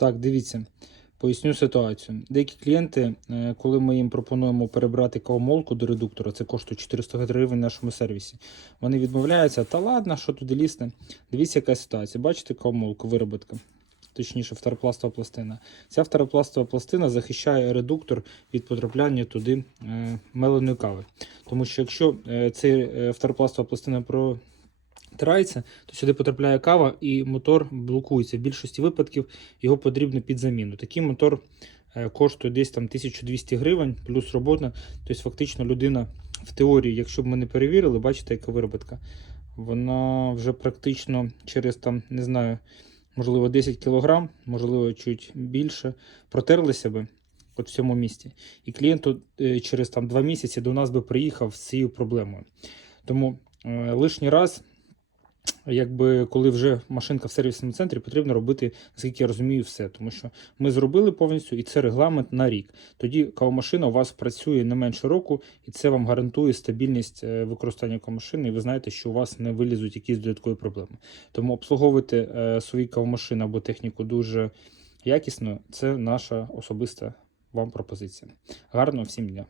Так, дивіться, поясню ситуацію. Деякі клієнти, е, коли ми їм пропонуємо перебрати кавомолку до редуктора, це коштує 400 гривень в нашому сервісі. Вони відмовляються, та ладно, що туди лізти. Дивіться, яка ситуація. Бачите кавомолку, вироботка. Точніше, второпластова пластина. Ця второпластова пластина захищає редуктор від потрапляння туди е, меленої кави. Тому що якщо е, ця второпластова пластина протирається, то сюди потрапляє кава і мотор блокується. В більшості випадків його потрібно під заміну. Такий мотор е, коштує десь там 1200 гривень, плюс робота. Тобто, фактично, людина в теорії, якщо б ми не перевірили, бачите, яка виробітка, вона вже практично через там, не знаю, можливо, 10 кг, можливо, чуть більше, протерлися би. От в цьому місті. І клієнт е, через там, 2 місяці до нас би приїхав з цією проблемою. Тому е, лишній раз якби коли вже машинка в сервісному центрі, потрібно робити, наскільки я розумію, все. Тому що ми зробили повністю, і це регламент на рік. Тоді кавомашина у вас працює не менше року, і це вам гарантує стабільність е, використання кавомашини, і ви знаєте, що у вас не вилізуть якісь додаткові проблеми. Тому обслуговувати е, свої кавомашини або техніку дуже якісно це наша особиста вам пропозиція. Гарного всім дня!